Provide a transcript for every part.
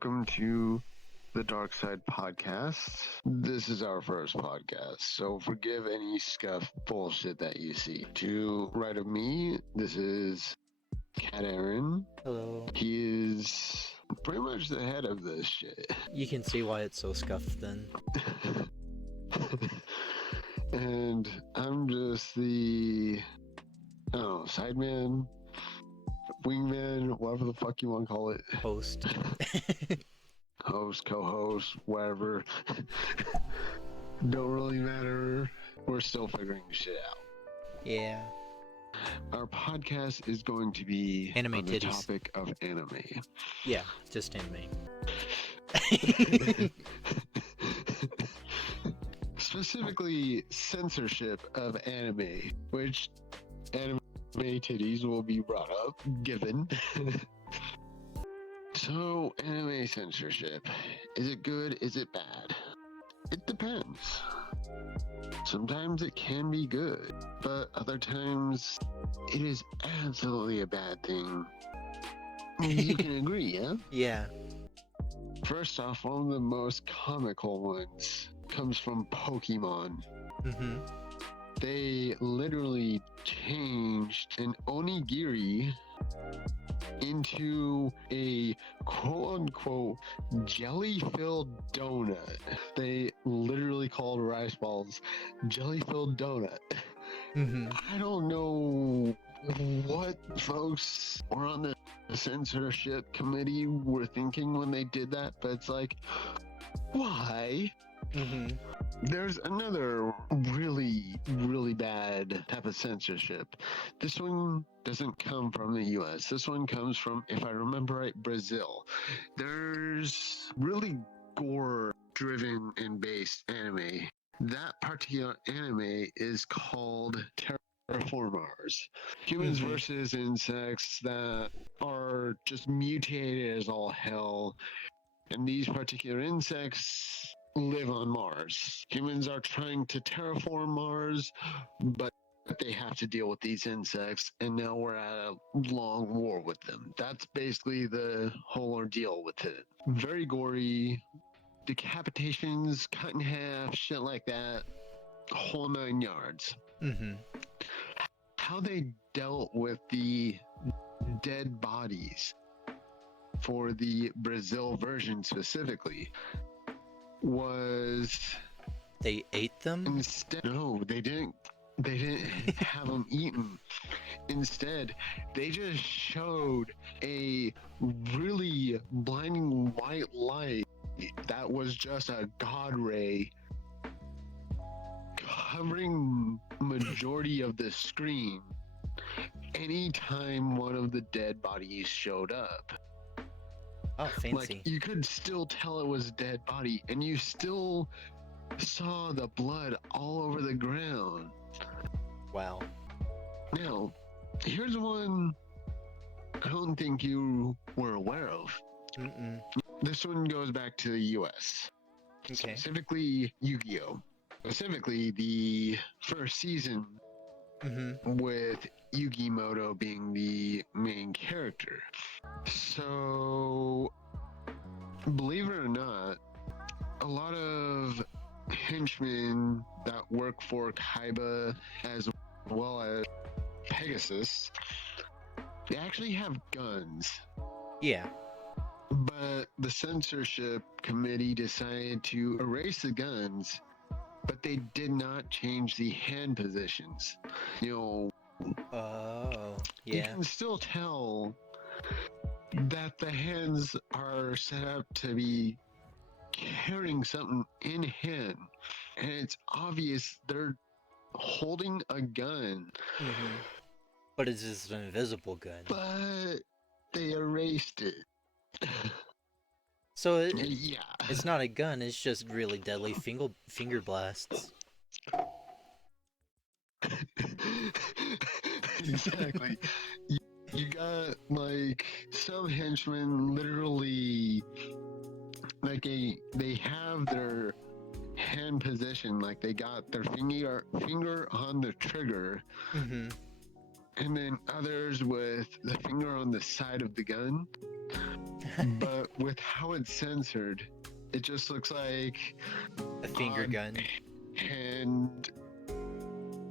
welcome to the Darkside Podcast. This is our first podcast, so forgive any scuff bullshit that you see. To right of me, this is Cat Aaron. Hello. He is pretty much the head of this shit. You can see why it's so scuffed then. And I'm just the, sideman, wingman, whatever the fuck you want to call it. Host. Host, co-host, whatever. Don't really matter. We're still figuring shit out. Yeah. Our podcast is going to be Anime on the titties. topic of anime. Yeah, just anime. Specifically, censorship of anime, which anime titties will be brought up, given. So, anime censorship. Is it good? Is it bad? It depends. Sometimes it can be good, but other times it is absolutely a bad thing. You can agree, yeah? Yeah. First off, one of the most comical ones comes from Pokemon. Mm-hmm. They literally changed an onigiri into a quote-unquote jelly-filled donut. They literally called rice balls jelly-filled donut. Mm-hmm. I don't know what folks were on the censorship committee were thinking when they did that, but it's like, why? Mm-hmm. There's another really, really bad type of censorship. This one doesn't come from the US. This one comes from, if I remember right, Brazil. There's really gore-driven and based anime. That particular anime is called Terraformars. Humans Mhm. versus insects that are just mutated as all hell. And these particular insects live on Mars. Humans are trying to terraform Mars, but they have to deal with these insects, and now we're at a long war with them. That's basically the whole ordeal with it. Very gory, decapitations, cut in half, shit like that, whole 9 yards. Mm-hmm. How they dealt with the dead bodies for the Brazil version specifically was They ate them? instead they didn't have them eaten. Instead, they just showed a really blinding white light that was just a god ray covering majority of the screen anytime one of the dead bodies showed up. Oh, fancy. Like, you could still tell it was a dead body, and you still saw the blood all over the ground. Wow. Now, here's one I don't think you were aware of. Mm-mm. This one goes back to the US. Okay. Specifically, Yu-Gi-Oh! Specifically, the first season Mm-hmm. with Yugi Moto being the main character. So, believe it or not, a lot of henchmen that work for Kaiba as well as Pegasus, they actually have guns. Yeah. But the censorship committee decided to erase the guns, but they did not change the hand positions. You Oh, you yeah. can still tell that the hands are set up to be carrying something in hand, and it's obvious they're holding a gun, Mm-hmm. But it's just an invisible gun. but they erased it. So Yeah. it's not a gun, it's just really deadly finger blasts. Exactly. You got like some henchmen literally like they have their hand position, like they got their finger on the trigger, Mm-hmm. and then others with the finger on the side of the gun. But with how it's censored, it just looks like A finger gun. and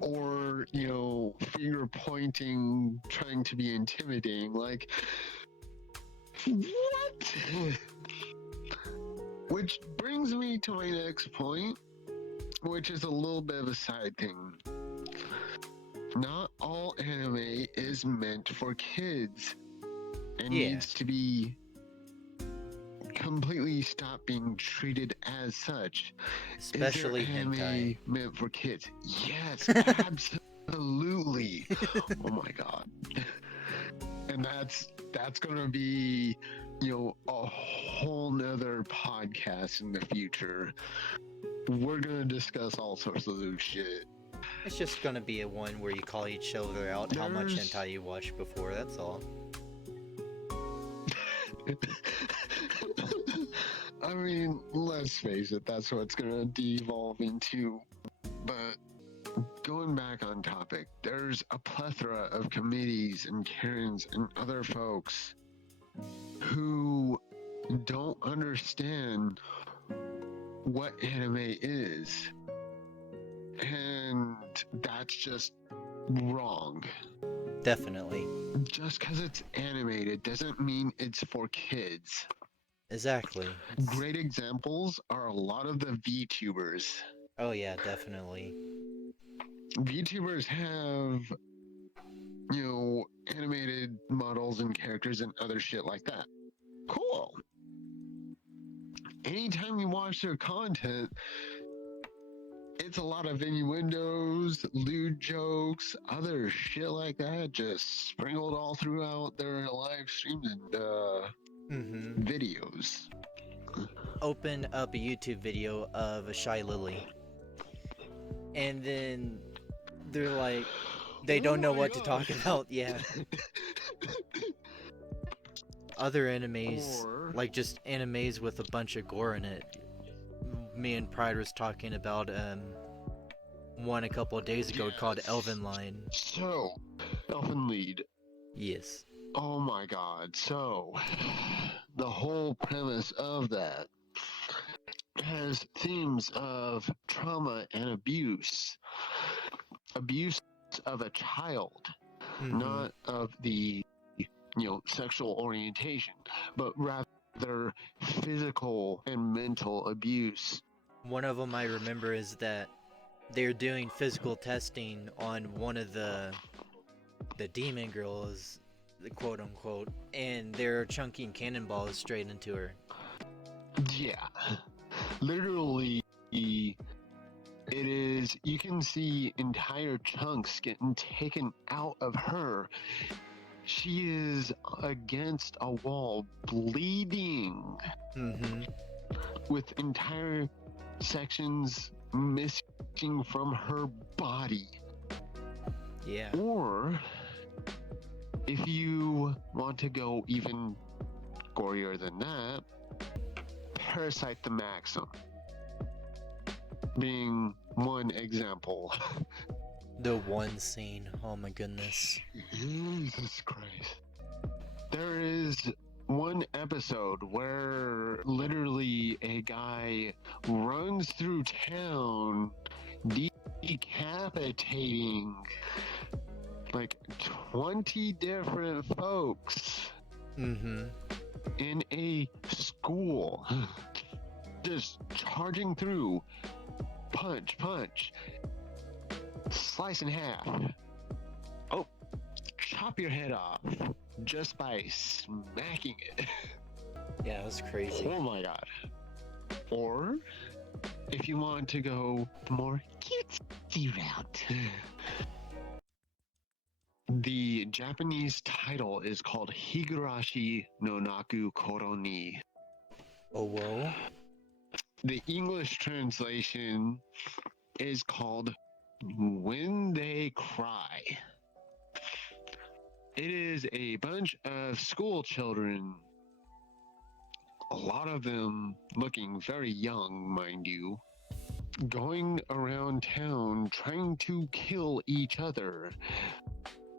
or finger pointing, trying to be intimidating. Like, what? Which brings me to my next point, which is a little bit of a side thing. Not all anime is meant for kids and needs to be completely stop being treated as such. Especially is there anime hentai. meant for kids? Yes, absolutely. Oh my god. And that's gonna be a whole nother podcast in the future. We're gonna discuss all sorts of loose shit. It's just gonna be a one where you call each other out how much hentai you watched before, that's all. I mean, let's face it, that's what it's gonna devolve into. But going back on topic, there's a plethora of committees and Karens and other folks who don't understand what anime is. And that's just wrong. Definitely. Just because it's animated doesn't mean it's for kids. Exactly. Great examples are a lot of the VTubers. Oh yeah, definitely. VTubers have, animated models and characters and other shit like that. Cool. Anytime you watch their content, it's a lot of innuendos, lewd jokes, other shit like that, just sprinkled all throughout their live streams and videos. Open up a YouTube video of a shy lily, and then they're like, they don't know what to talk about. Yeah. Other animes, like just animes with a bunch of gore in it. Me and Pride was talking about one a couple of days ago called Elven Line. So, Elfen Lied. Yes. Oh my god. So, the whole premise of that has themes of trauma and abuse. Abuse of a child, not of the, sexual orientation, but rather physical and mental abuse. One of them I remember is that they're doing physical testing on one of the demon girls, the quote unquote, and they're chunking cannonballs straight into her. Yeah, literally, it is, you can see entire chunks getting taken out of her. She is against a wall, bleeding, with entire sections missing from her body. Yeah. Or, if you want to go even gorier than that, Parasite the Maxim being one example. The one scene, oh my goodness. Jesus Christ. There is one episode where literally a guy runs through town decapitating like 20 different folks in a school. Just charging through. Punch, slice in half. Oh, chop your head off just by smacking it. Yeah, that's crazy. Oh my god. Or, if you want to go the more cutesy route, the Japanese title is called Higurashi no Naku Koro ni. Oh, whoa. The English translation is called When They Cry. It is a bunch of school children, a lot of them looking very young, mind you, going around town trying to kill each other.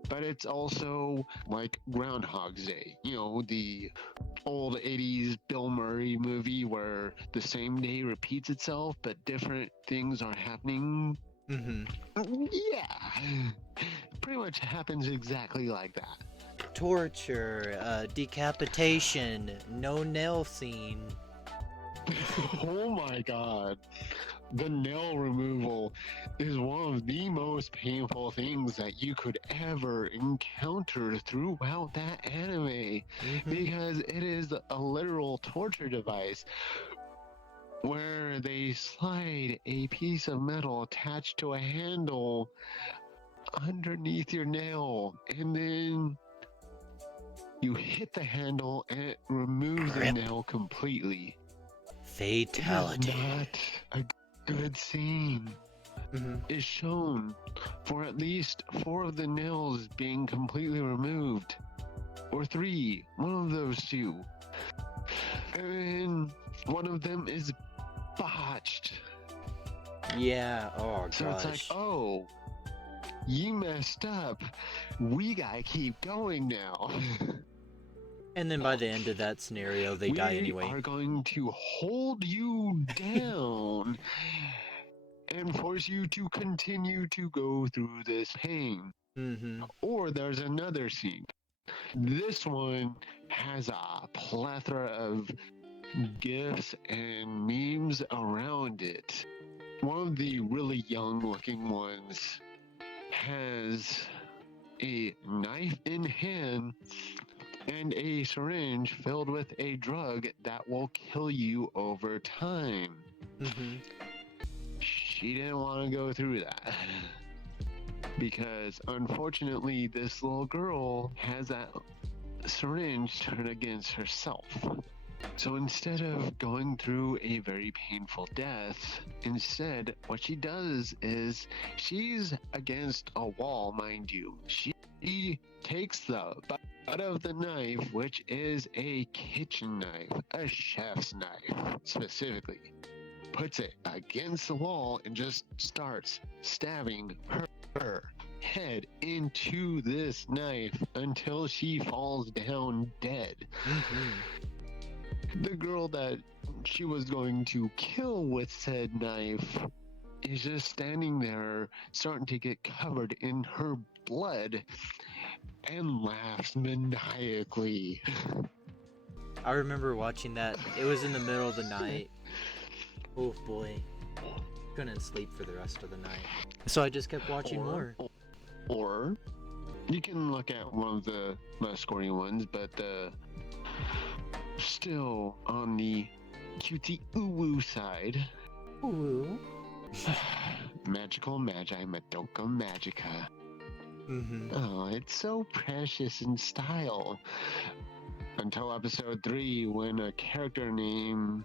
But it's also like Groundhog's Day, the old 80s Bill Murray movie where the same day repeats itself, but different things are happening. Mm-hmm. Yeah. Pretty much happens exactly like that. Torture, decapitation, no nail scene. Oh my god. The nail removal is one of the most painful things that you could ever encounter throughout that anime, because it is a literal torture device where they slide a piece of metal attached to a handle underneath your nail, and then you hit the handle and it removes the nail completely. Fatality. It is not a good scene. Is shown for at least 4 of the nails being completely removed, or 3, one of those 2, and one of them is botched. Yeah. Oh gosh. So it's like, oh, you messed up. We gotta keep going now. And then by the end of that scenario, they die anyway. We are going to hold you down and force you to continue to go through this pain. Or there's another scene. This one has a plethora of GIFs and memes around it. One of the really young looking ones has a knife in hand and a syringe filled with a drug that will kill you over time. She didn't want to go through that because unfortunately this little girl has that syringe turned against herself. So instead of going through a very painful death, instead what she does is she's against a wall, mind you. She takes the butt of the knife, which is a kitchen knife, a chef's knife specifically, puts it against the wall and just starts stabbing her head into this knife until she falls down dead. The girl that she was going to kill with said knife is just standing there, starting to get covered in her blood, and laughs maniacally. I remember watching that. It was in the middle of the night. Oh boy. Couldn't sleep for the rest of the night. So I just kept watching more. Or you can look at one of the less gory ones, but still on the cutesy ooh-woo side. Ooh. Magical Magi Madoka Magica. Oh, it's so precious in style. Until episode 3, when a character named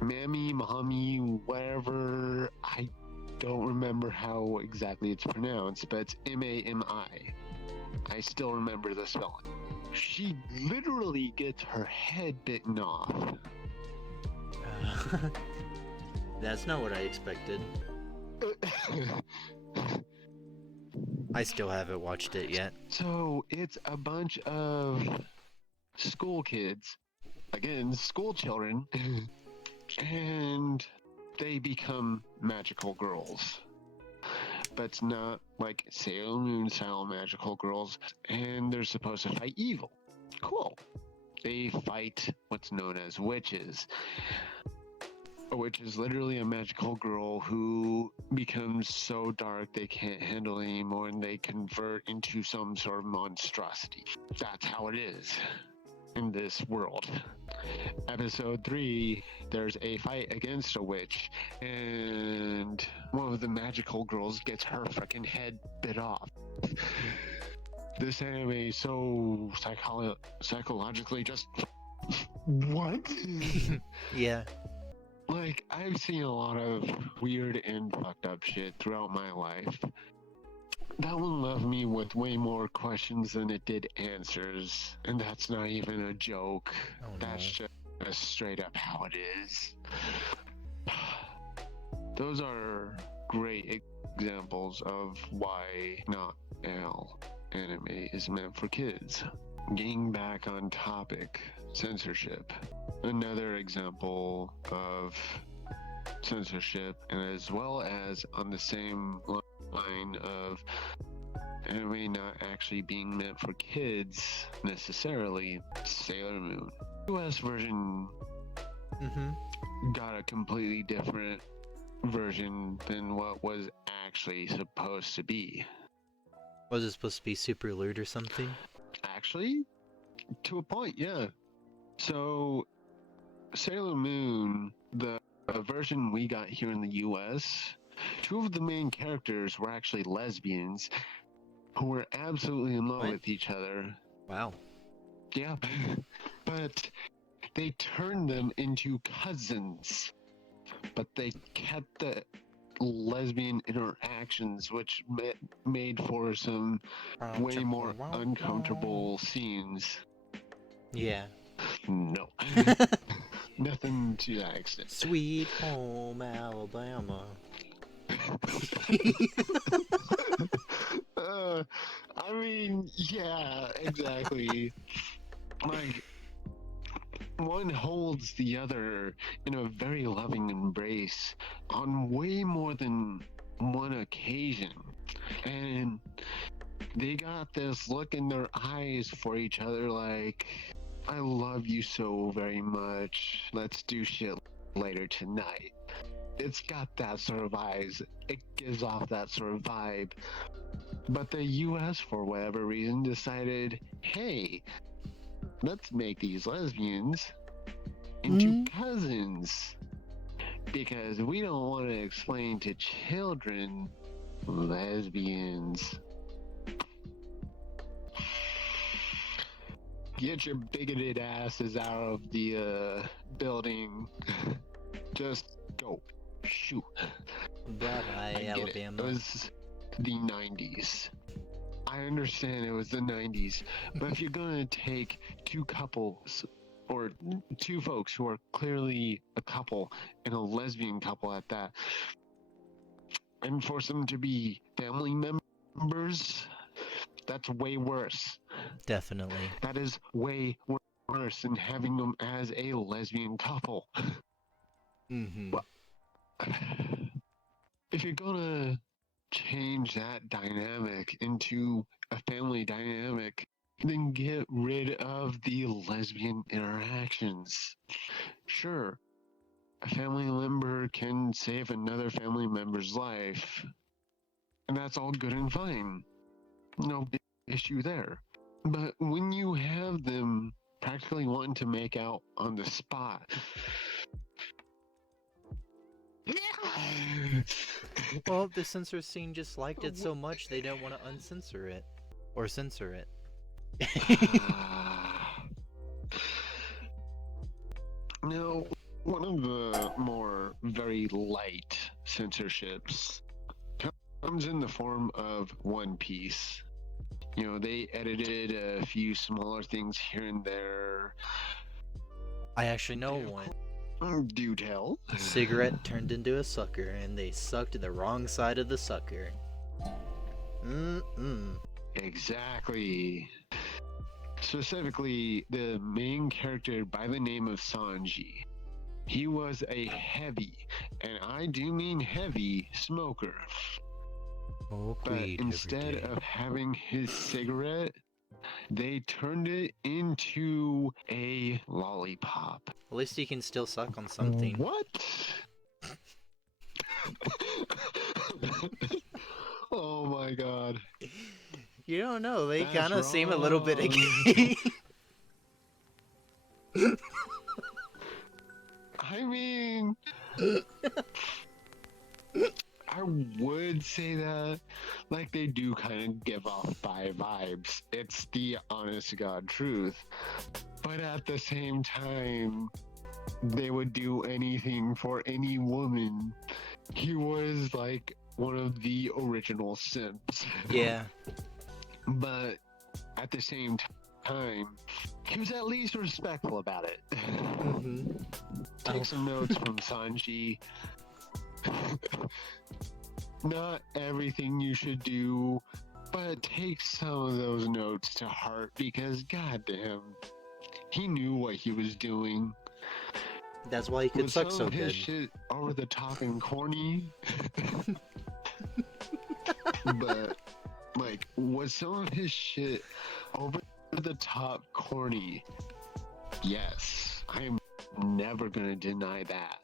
Mami, Mahami, whatever, I don't remember how exactly it's pronounced, but it's M-A-M-I. I still remember the spelling. She literally gets her head bitten off. That's not what I expected. I still haven't watched it yet. So it's a bunch of school kids, again, school children, and they become magical girls. But it's not like Sailor Moon style magical girls, and they're supposed to fight evil. Cool. They fight what's known as witches. A witch is literally a magical girl who becomes so dark they can't handle it anymore, and they convert into some sort of monstrosity. That's how it is in this world. Episode 3, there's a fight against a witch, and one of the magical girls gets her fucking head bit off. This anime is so psychologically just... What? Yeah. Like, I've seen a lot of weird and fucked up shit throughout my life. That one left me with way more questions than it did answers. And that's not even a joke. Oh, no. That's just straight up how it is. Those are great examples of why not all anime is meant for kids. getting back on topic, censorship. Another example of censorship, and as well as on the same line of anime not actually being meant for kids necessarily, Sailor Moon. The US version got a completely different version than what was actually supposed to be. Was it supposed to be super lewd or something? Actually, to a point, yeah. So, Sailor Moon, the version we got here in the US, two of the main characters were actually lesbians who were absolutely in love with each other. Wow. Yeah, but they turned them into cousins, but they kept the lesbian interactions, which made for some way more uncomfortable scenes. Yeah. No. Nothing to that extent. Sweet home Alabama. I mean, yeah, exactly. Like, one holds the other in a very loving embrace on way more than one occasion. And they got this look in their eyes for each other like, I love you so very much. Let's do shit later tonight. It's got that sort of eyes. It gives off that sort of vibe. But the US, for whatever reason, decided, hey, let's make these lesbians into cousins. Because we don't want to explain to children lesbians. Get your bigoted asses out of the building. Just go. Shoot. Bye, Alabama. It was the 90s. I understand it was the 90s, but if you're gonna take two couples or two folks who are clearly a couple and a lesbian couple at that, and force them to be family members, that's way worse. Definitely. That is way worse than having them as a lesbian couple. Well, if you're gonna change that dynamic into a family dynamic, then get rid of the lesbian interactions. Sure, a family member can save another family member's life, and that's all good and fine. No big issue there. But when you have them practically wanting to make out on the spot, well, the censor scene just liked it so much they don't want to uncensor it. Or censor it. Now, one of the more very light censorships comes in the form of One Piece. You know, they edited a few smaller things here and there. I actually know one. Do tell. Cigarette turned into a sucker, and they sucked the wrong side of the sucker. Exactly. Specifically, the main character by the name of Sanji. He was a heavy, and I do mean heavy, smoker. But instead of having his cigarette, they turned it into a lollipop. At least he can still suck on something. What? Oh my god. You don't know, they kind of That's seem a little bit wrong. gay. I mean, I would say that, like, they do kind of give off bi vibes. It's the honest to God truth. But at the same time, they would do anything for any woman. He was like one of the original simps. Yeah. But at the same time, he was at least respectful about it. Take some notes from Sanji. Not everything you should do But take some of those notes to heart because, goddamn, he knew what he was doing. That's why he could Was suck some so of his good. shit over the top and corny? But, like, was some of his shit over the top corny? Yes. I am never gonna deny that.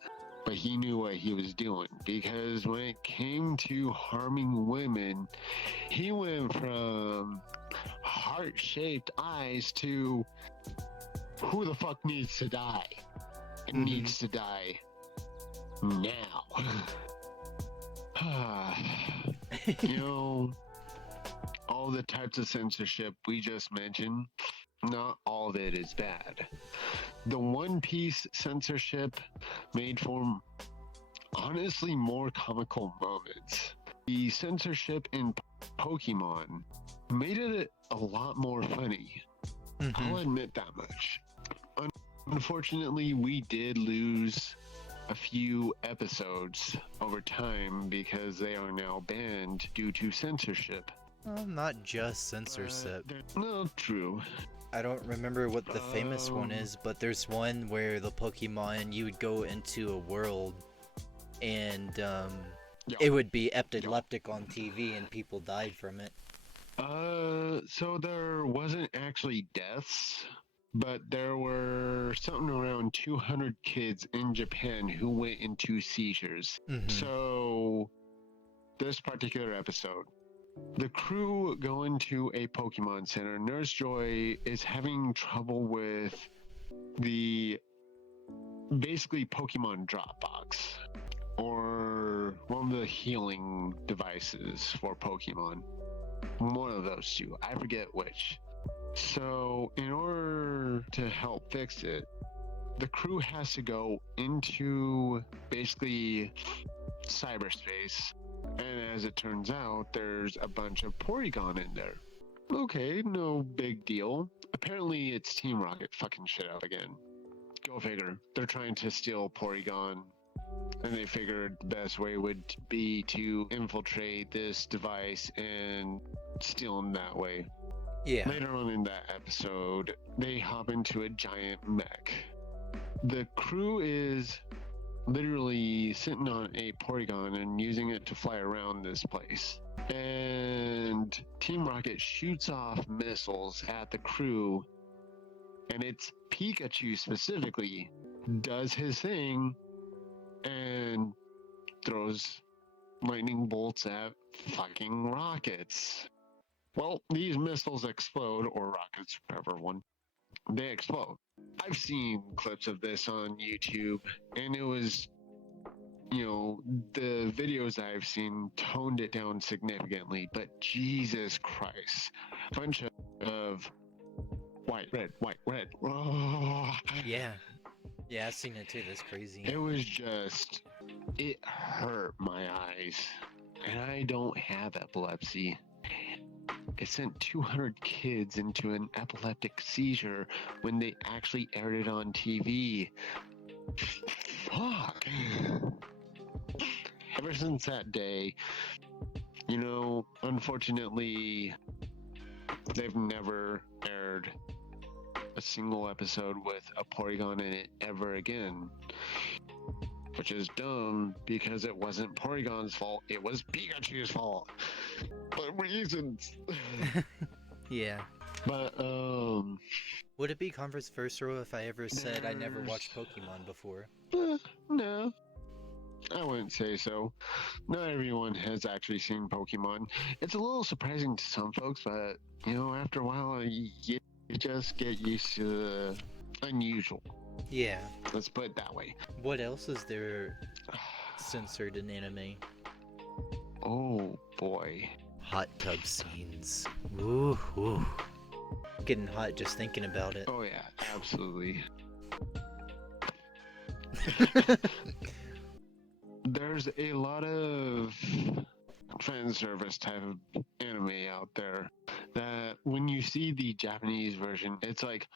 But he knew what he was doing because when it came to harming women, he went from heart-shaped eyes to who the fuck needs to die? It needs to die now. You know, all the types of censorship we just mentioned, not all of it is bad. The One Piece censorship made for honestly more comical moments. The censorship in Pokemon made it a lot more funny. I'll admit that much. Unfortunately, we did lose a few episodes over time because they are now banned due to censorship. Well, not just censorship. No, true. I don't remember what the famous one is, but there's one where the Pokemon, you would go into a world and it would be epileptic on TV and people died from it. So there wasn't actually deaths, but there were something around 200 kids in Japan who went into seizures. So this particular episode, the crew go into a Pokemon Center. Nurse Joy is having trouble with the basically Pokemon Dropbox, or one of the healing devices for Pokemon. One of those two. I forget which. So in order to help fix it, the crew has to go into basically cyberspace. And as it turns out, there's a bunch of Porygon in there. Okay, no big deal. Apparently it's Team Rocket fucking shit up again. Go figure. They're trying to steal Porygon, and they figured the best way would be to infiltrate this device and steal them that way. Yeah. Later on in that episode, they hop into a giant mech. The crew is literally sitting on a Porygon and using it to fly around this place. And Team Rocket shoots off missiles at the crew, and it's Pikachu specifically does his thing and throws lightning bolts at fucking rockets. Well, these missiles explode, or rockets, whatever one. They explode. I've seen clips of this on YouTube, and it was, you know, the videos I've seen toned it down significantly, but Jesus Christ. A bunch of white, red. Oh. Yeah. Yeah, I've seen it too. That's crazy. It was just, it hurt my eyes. And I don't have epilepsy. It sent 200 kids into an epileptic seizure when they actually aired it on TV. Fuck. Ever since that day, you know, unfortunately, they've never aired a single episode with a Porygon in it ever again. Which is dumb because it wasn't Porygon's fault, it was Pikachu's fault. But reasons. Yeah. But would it be controversial if I ever said I never watched Pokemon before? No, I wouldn't say so. Not everyone has actually seen Pokemon. It's a little surprising to some folks, but you know, after a while, you just get used to the unusual. Yeah. Let's put it that way. What else is there censored in anime? Oh boy. Hot tub scenes. Ooh, ooh. Getting hot just thinking about it. Oh yeah, absolutely. There's a lot of fan service type of anime out there that when you see the Japanese version, it's like,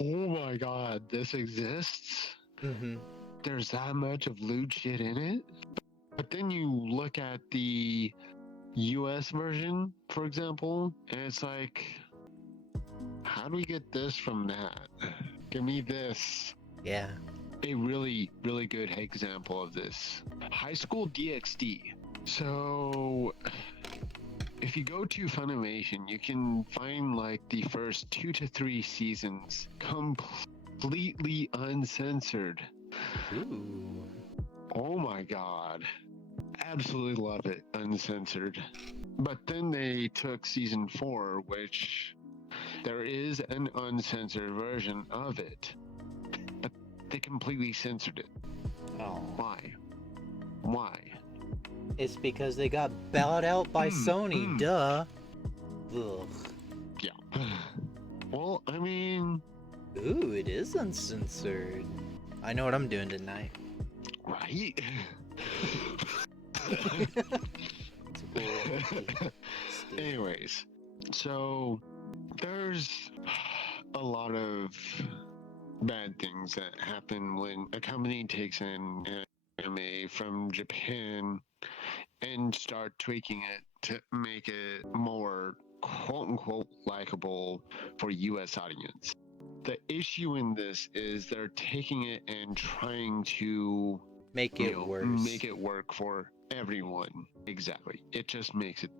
oh my god, this exists? There's that much of lewd shit in it? But then you look at the US version, for example, and it's like, how do we get this from that? Give me this. Yeah. A really, really good example of this. High School DxD. So, if you go to Funimation, you can find like the first 2 to 3 seasons completely uncensored. Ooh. Oh my god. Absolutely love it, uncensored. But then they took season 4, which there is an uncensored version of it. But they completely censored it. Oh. Why? It's because they got bowed out by Sony, duh. Ugh. Yeah. Well, I mean... Ooh, it is uncensored. I know what I'm doing tonight. Right? Anyways, so there's a lot of bad things that happen when a company takes an anime from Japan and start tweaking it to make it more quote-unquote likable for US audience. The issue in this is they're taking it and trying to make it worse. Make it work for everyone. Exactly. It just makes it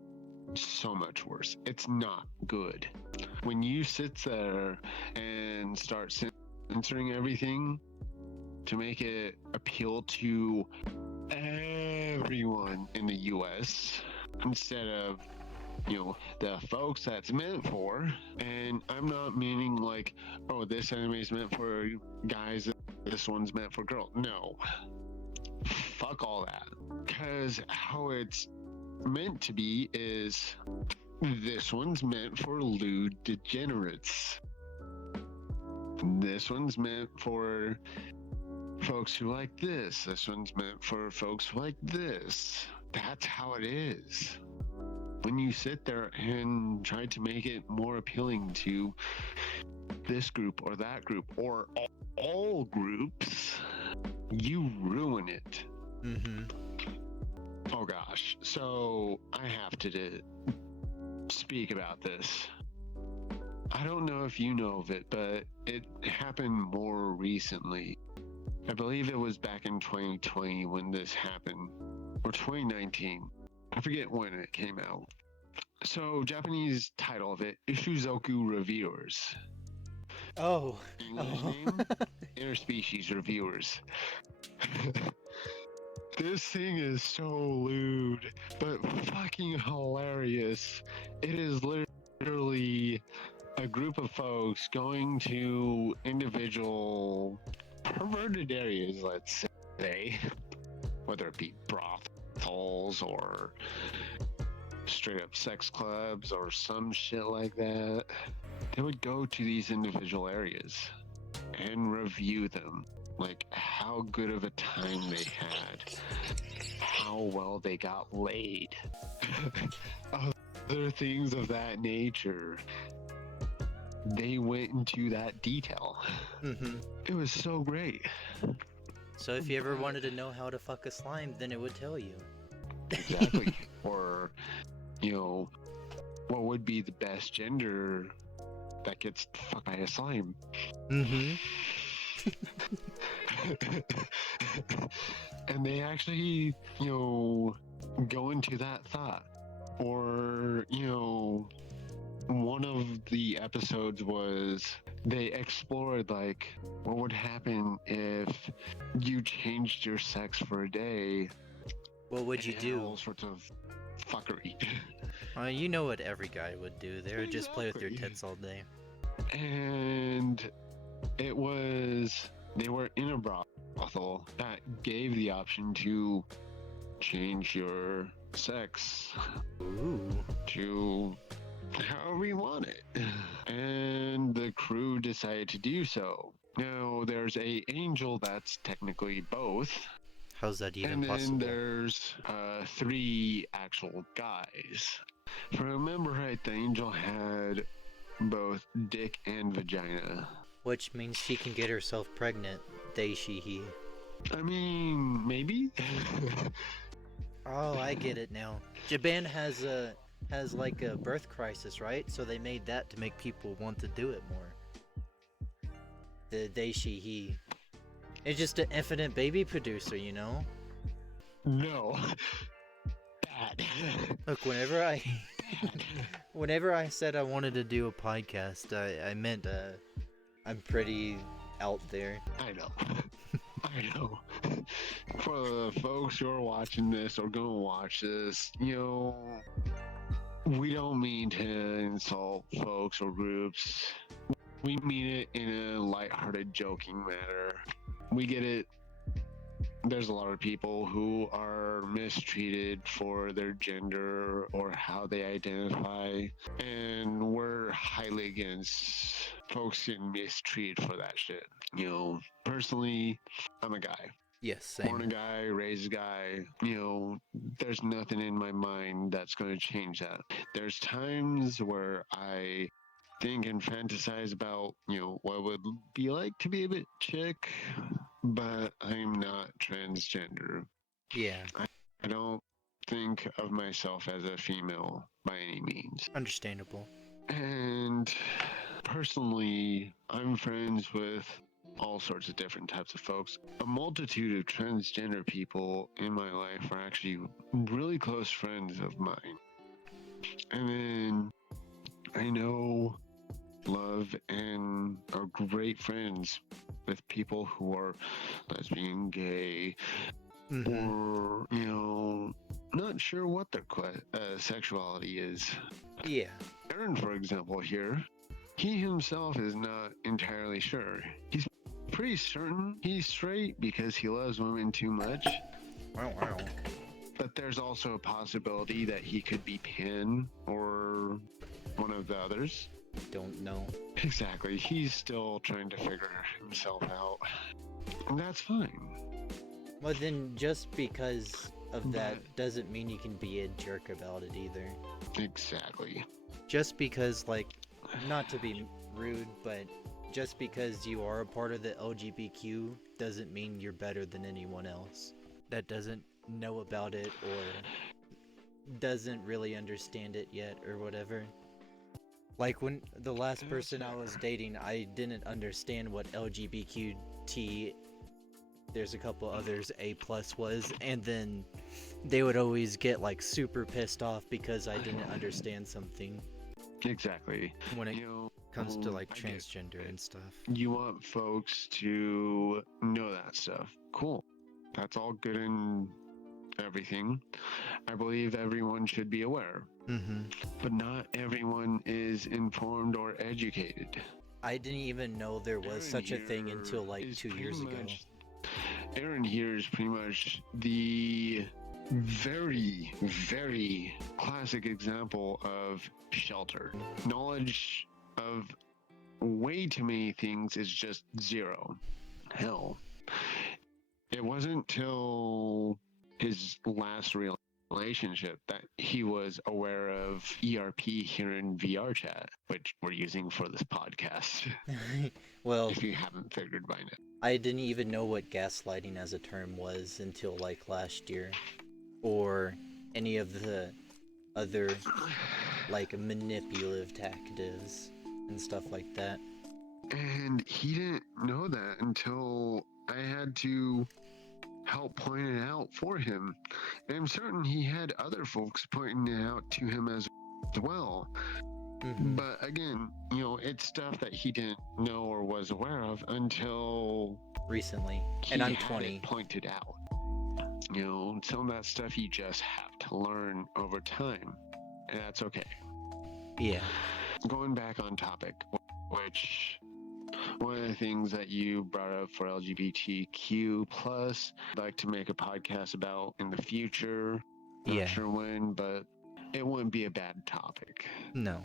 so much worse. It's not good. When you sit there and start censoring everything to make it appeal to everyone in the US instead of the folks that's meant for. And I'm not meaning like, oh, this anime is meant for guys, this one's meant for girls. No, fuck all that, because how it's meant to be is this one's meant for lewd degenerates, this one's meant for folks who like this one's meant for folks who like this. That's how it is. When you sit there and try to make it more appealing to this group or that group or all groups, you ruin it. Mm-hmm. Oh gosh. So I have to speak about this. I don't know if you know of it, but it happened more recently. I believe it was back in 2020 when this happened, or 2019. I forget when it came out. So, Japanese title of it, Ishuzoku Reviewers. Oh. English name, Interspecies Reviewers. This thing is so lewd, but fucking hilarious. It is literally a group of folks going to individual perverted areas, let's say, whether it be brothels or straight up sex clubs or some shit like that. They would go to these individual areas and review them, like how good of a time they had, how well they got laid, other things of that nature. They went into that detail. Mm-hmm. It was so great. So if you ever wanted to know how to fuck a slime, then it would tell you. Exactly. Or, what would be the best gender that gets fucked by a slime? Mm-hmm. And they actually, go into that thought. Or, one of the episodes was they explored like what would happen if you changed your sex for a day. What would you do? All sorts of fuckery. You know what every guy would do. They would just play with your tits all day. And they were in a brothel that gave the option to change your sex. Ooh. To however you want it. And the crew decided to do so. Now, there's a angel that's technically both. How's that even and then possible? There's 3 actual guys. If I remember right, the angel had both dick and vagina. Which means she can get herself pregnant. They, she, he. I mean, maybe? Oh, I get it now. Japan has like a birth crisis, right? So they made that to make people want to do it more. The they, she, he. It's just an infinite baby producer, you know? No. Bad. Look, whenever I said I wanted to do a podcast, I meant I'm pretty out there. I know. I know. For the folks who are watching this or gonna watch this, we don't mean to insult folks or groups. We mean it in a lighthearted, joking manner. We get it. There's a lot of people who are mistreated for their gender or how they identify, and we're highly against folks getting mistreated for that shit. Personally, I'm a guy. Yes, same. Born a guy, raised a guy. There's nothing in my mind that's going to change that. There's times where I think and fantasize about, what it would be like to be a bit chick, but I'm not transgender. Yeah. I don't think of myself as a female by any means. Understandable. And personally, I'm friends with all sorts of different types of folks. A multitude of transgender people in my life are actually really close friends of mine. And then I know, love, and are great friends with people who are lesbian, gay, or, not sure what their sexuality is. Yeah. Aaron, for example, here, he himself is not entirely sure. He's pretty certain he's straight because he loves women too much. Wow. But there's also a possibility that he could be pan or one of the others. Don't know. Exactly. He's still trying to figure himself out. And that's fine. Well, then just because of that doesn't mean you can be a jerk about it either. Exactly. Just because, not to be rude, but just because you are a part of the LGBTQ doesn't mean you're better than anyone else that doesn't know about it or doesn't really understand it yet or whatever. Like when the last person I was dating, I didn't understand what LGBTQT, there's a couple others, A+ was, and then they would always get super pissed off because I didn't understand something. Exactly. When it comes to transgender and stuff. You want folks to know that stuff. Cool. That's all good and everything. I believe everyone should be aware. Mm-hmm. But not everyone is informed or educated. I didn't even know there was such a thing until 2 years ago. Aaron here is pretty much the very, very classic example of shelter. Knowledge of way too many things is just zero. Hell, it wasn't till his last relationship that he was aware of ERP here in VR chat, which we're using for this podcast. Well, if you haven't figured by now. I didn't even know what gaslighting as a term was until last year, or any of the other manipulative tactics and stuff like that. And he didn't know that until I had to help point it out for him. And I'm certain he had other folks pointing it out to him as well. Mm-hmm. But again, it's stuff that he didn't know or was aware of until recently. And I'm 20. It pointed out. Some of that stuff you just have to learn over time, and that's okay. Yeah. Going back on topic, which one of the things that you brought up for LGBTQ plus, I'd like to make a podcast about in the future. Not sure when, but it wouldn't be a bad topic. No.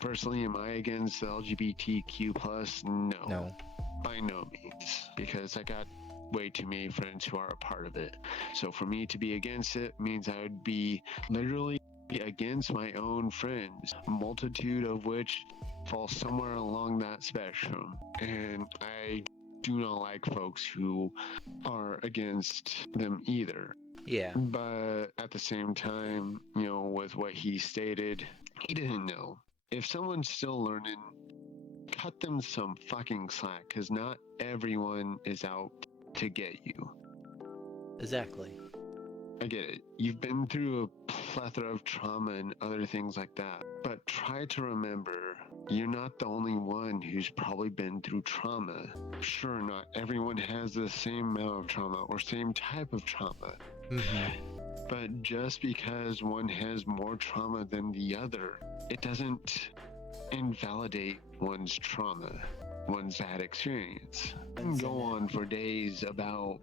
Personally, am I against the LGBTQ plus? No. No. By no means, because I got way too many friends who are a part of it. So for me to be against it means I would be literally against my own friends, a multitude of which fall somewhere along that spectrum. And I do not like folks who are against them either. Yeah. But at the same time, with what he stated, he didn't know. If someone's still learning, cut them some fucking slack, because not everyone is out to get you. Exactly. I get it. You've been through a plethora of trauma and other things like that. But try to remember, you're not the only one who's probably been through trauma. Sure, not everyone has the same amount of trauma or same type of trauma. But just because one has more trauma than the other, it doesn't invalidate one's trauma, one's bad experience. I can go on for days about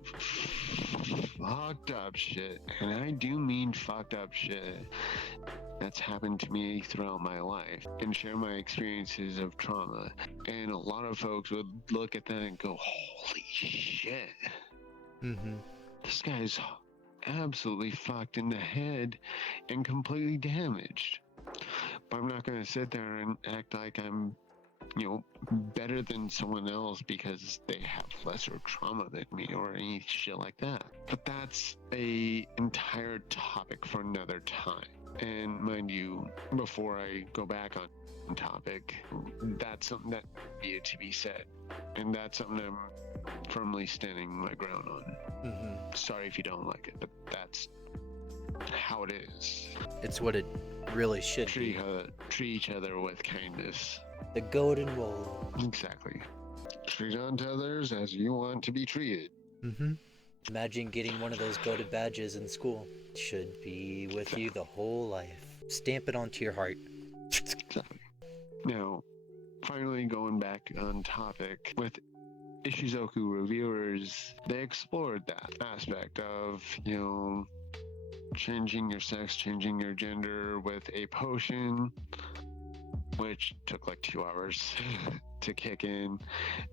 fucked up shit, and I do mean fucked up shit that's happened to me throughout my life, and share my experiences of trauma. And a lot of folks would look at that and go, holy shit. This guy's absolutely fucked in the head and completely damaged. But I'm not going to sit there and act like I'm better than someone else because they have lesser trauma than me or any shit like that. But that's a entire topic for another time. And mind you, before I go back on topic, that's something that needed to be said. And that's something I'm firmly standing my ground on. Sorry if you don't like it, but that's how it is. It's what it really should treat be. Treat each other with kindness. The golden rule. Exactly. Treat unto others as you want to be treated. Imagine getting one of those goated badges in school. It should be with you the whole life. Stamp it onto your heart. Exactly. Now, finally going back on topic, with Ishizoku reviewers, they explored that aspect of, changing your sex, changing your gender with a potion, which took like 2 hours to kick in,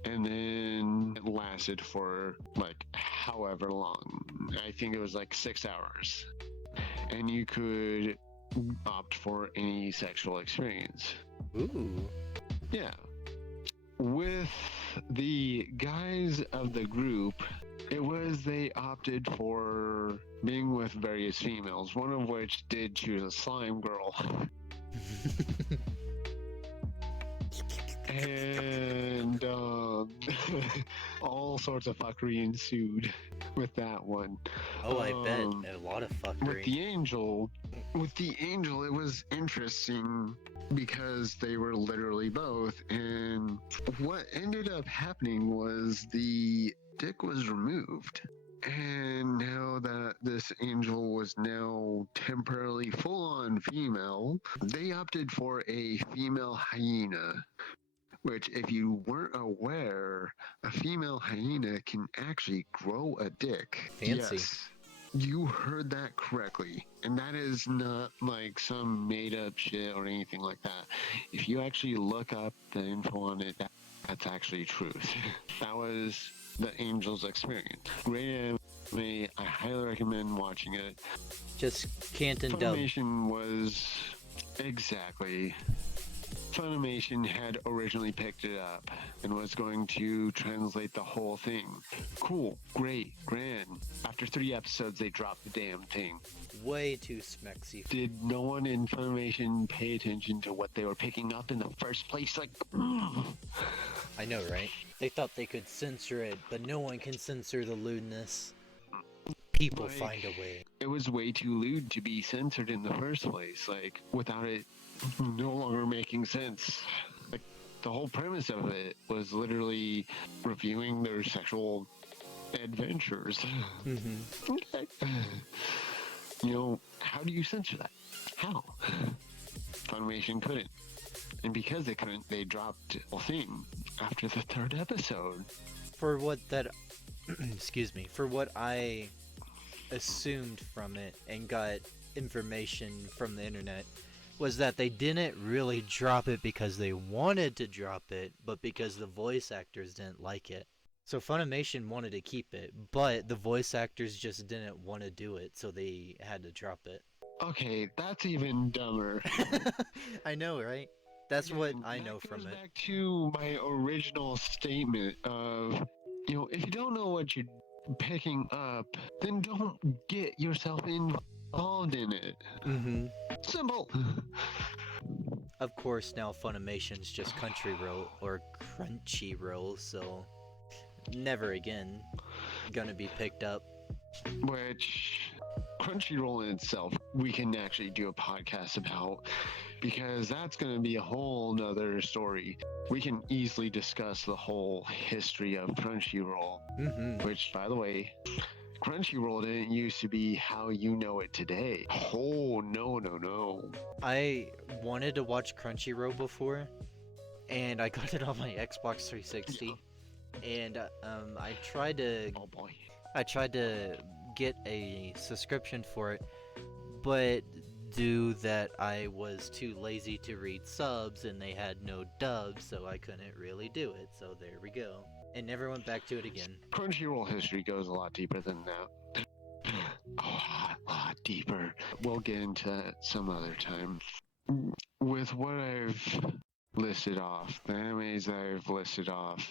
and then it lasted for like however long. I think it was like 6 hours. And you could opt for any sexual experience. Ooh. Yeah. With the guys of the group, they opted for being with various females, one of which did choose a slime girl. And all sorts of fuckery ensued with that one. Oh, I bet a lot of fuckery. With the angel, it was interesting because they were literally both, and what ended up happening was the dick was removed. And now that this angel was now temporarily full-on female, they opted for a female hyena. Which, if you weren't aware, a female hyena can actually grow a dick. Fancy. Yes, you heard that correctly. And that is not like some made-up shit or anything like that. If you actually look up the info on it, that's actually truth. That was the angel's experience. Great anime. I highly recommend watching it. Just can't indulge. Funimation was... Exactly. Funimation had originally picked it up and was going to translate the whole thing. Cool, great, grand. After 3 episodes, they dropped the damn thing. Way too smexy. Did no one in Funimation pay attention to what they were picking up in the first place? Like, I know, right? They thought they could censor it, but no one can censor the lewdness. People find a way. It was way too lewd to be censored in the first place. Like, without it no longer making sense. Like, the whole premise of it was literally reviewing their sexual adventures. Okay. How do you censor that? How? Funimation couldn't. And because they couldn't, they dropped the whole thing after the 3rd episode. For what that... excuse me. For what I assumed from it and got information from the internet was that they didn't really drop it because they wanted to drop it, but because the voice actors didn't like it. So Funimation wanted to keep it, but the voice actors just didn't want to do it, so they had to drop it. Okay, that's even dumber. I know, right? That's what I know from it. Back to my original statement of, if you don't know what you're picking up, then don't get yourself involved in it. Mm-hmm. Simple. Of course, now Funimation's just Crunchyroll or Crunchyroll, so never again gonna be picked up. Which Crunchyroll in itself, we can actually do a podcast about, because that's going to be a whole nother story. We can easily discuss the whole history of Crunchyroll, which, by the way, Crunchyroll didn't used to be how you know it today. Oh, no. I wanted to watch Crunchyroll before, and I got it on my Xbox 360, and I tried to Oh boy. get a subscription for it, but due that I was too lazy to read subs and they had no dubs, so I couldn't really do it. So there we go. And never went back to it again. Crunchyroll history goes a lot deeper than that. A lot deeper. We'll get into that some other time. With what I've listed off, the animes I've listed off,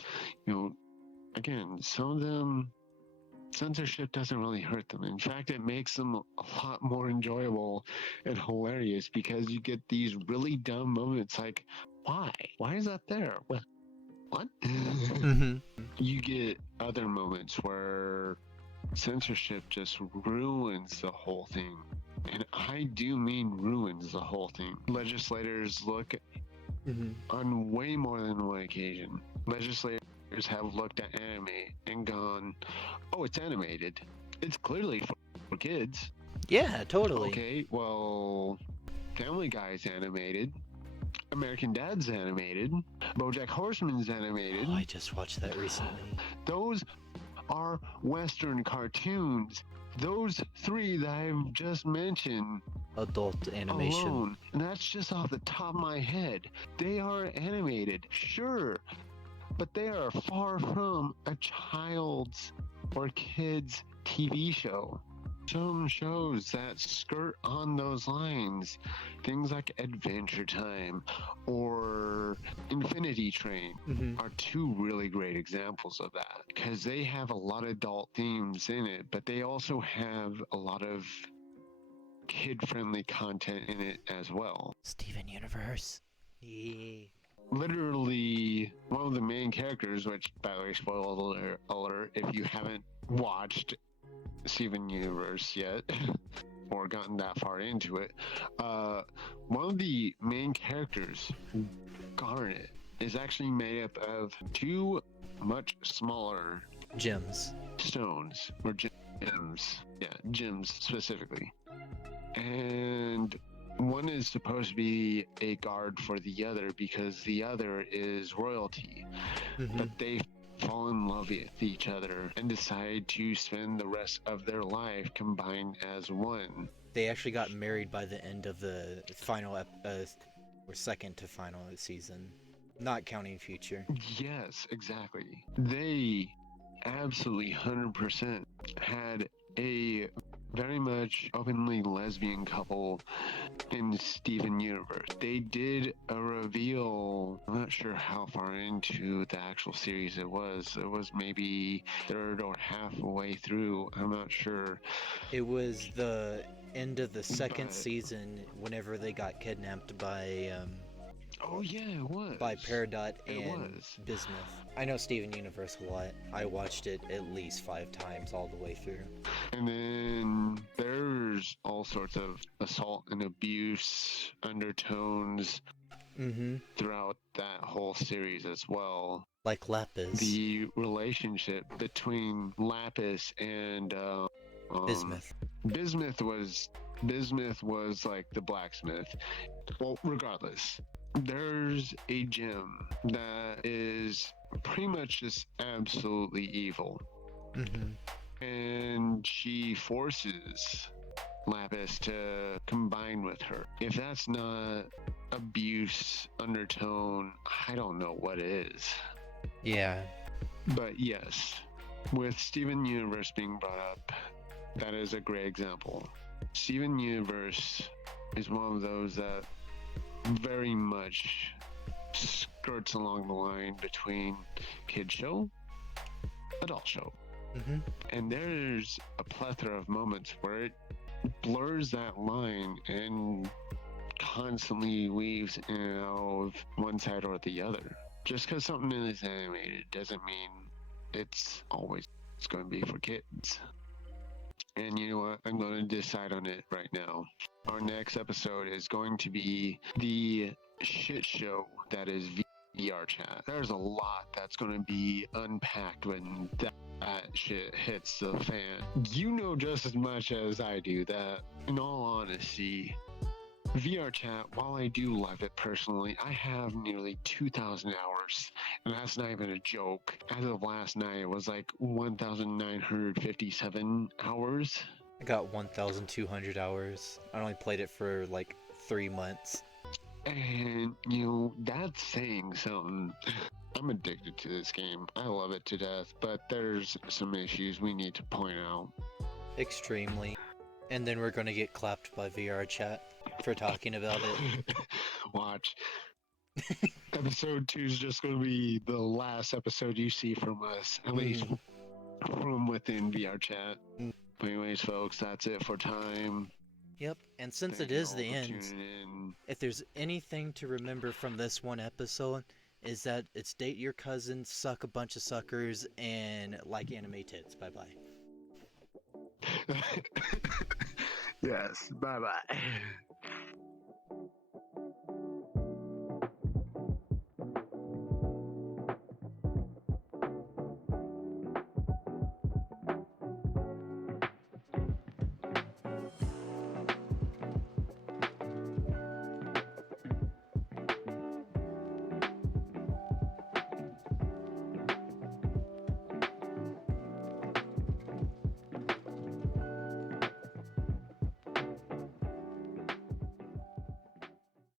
again, some of them, censorship doesn't really hurt them. In fact, it makes them a lot more enjoyable and hilarious, because you get these really dumb moments like, why? Why is that there? What? You get other moments where censorship just ruins the whole thing. And I do mean ruins the whole thing. Legislators look on way more than one occasion. Legislators have looked at anime and gone, oh, it's animated. It's clearly for kids. Yeah, totally. Okay, well, Family Guy's animated. American Dad's animated. BoJack Horseman's animated. Oh, I just watched that recently. Those are Western cartoons. Those three that I've just mentioned Adult animation. alone, and that's just off the top of my head. They are animated, sure, but they are far from a child's or kid's TV show. Some shows that skirt on those lines, things like Adventure Time or Infinity Train, are two really great examples of that, because they have a lot of adult themes in it, but they also have a lot of kid-friendly content in it as well. Steven Universe. Yeah. Literally, one of the main characters, which, by the way, spoiler alert, if you haven't watched Steven Universe yet, or gotten that far into it, one of the main characters, Garnet, is actually made up of two much smaller Gems. stones, or gems. Yeah, gems specifically. And one is supposed to be a guard for the other, because the other is royalty. But they fall in love with each other and decide to spend the rest of their life combined as one. They actually got married by the end of the final or second to final season, not counting Future. Yes, exactly. They absolutely 100% had a very much openly lesbian couple in Steven Universe. They did a reveal, I'm not sure how far into the actual series it was. It was maybe third or halfway through, I'm not sure. It was the end of the second season, whenever they got kidnapped by oh yeah, it was. by Peridot and was. Bismuth. I know Steven Universe a lot. I watched it at least 5 times all the way through. And then there's all sorts of assault and abuse undertones throughout that whole series as well. Like Lapis. The relationship between Lapis and Bismuth. Bismuth was like the blacksmith. Well, regardless, there's a gem that is pretty much just absolutely evil. And she forces Lapis to combine with her. If that's not abuse undertone, I don't know what is. Yeah. But yes, with Steven Universe being brought up, that is a great example. Steven Universe is one of those that very much skirts along the line between kid show, adult show. Mm-hmm. And there's a plethora of moments where it blurs that line and constantly weaves in and out of one side or the other. Just because something is animated doesn't mean it's going to be for kids. And you know what? I'm going to decide on it right now. Our next episode is going to be the shit show that is VR chat. There's a lot that's going to be unpacked when that shit hits the fan. You know just as much as I do that, in all honesty, VR chat, while I do love it personally, I have nearly 2,000 hours, and that's not even a joke. As of last night, it was like 1,957 hours. I got 1,200 hours. I only played it for like 3 months. And, you know, that's saying something. I'm addicted to this game. I love it to death, but there's some issues we need to point out. Extremely. And then we're gonna get clapped by VR chat for talking about it. Watch. Episode 2 is just going to be the last episode you see from us, at least from within VR chat. But anyways, folks, that's it for time. Yep, and since Thank it you is all the for end, tuning in. if there's anything to remember from this one episode, is that it's date your cousin, suck a bunch of suckers, and like anime tits. Bye-bye. Yes, bye-bye.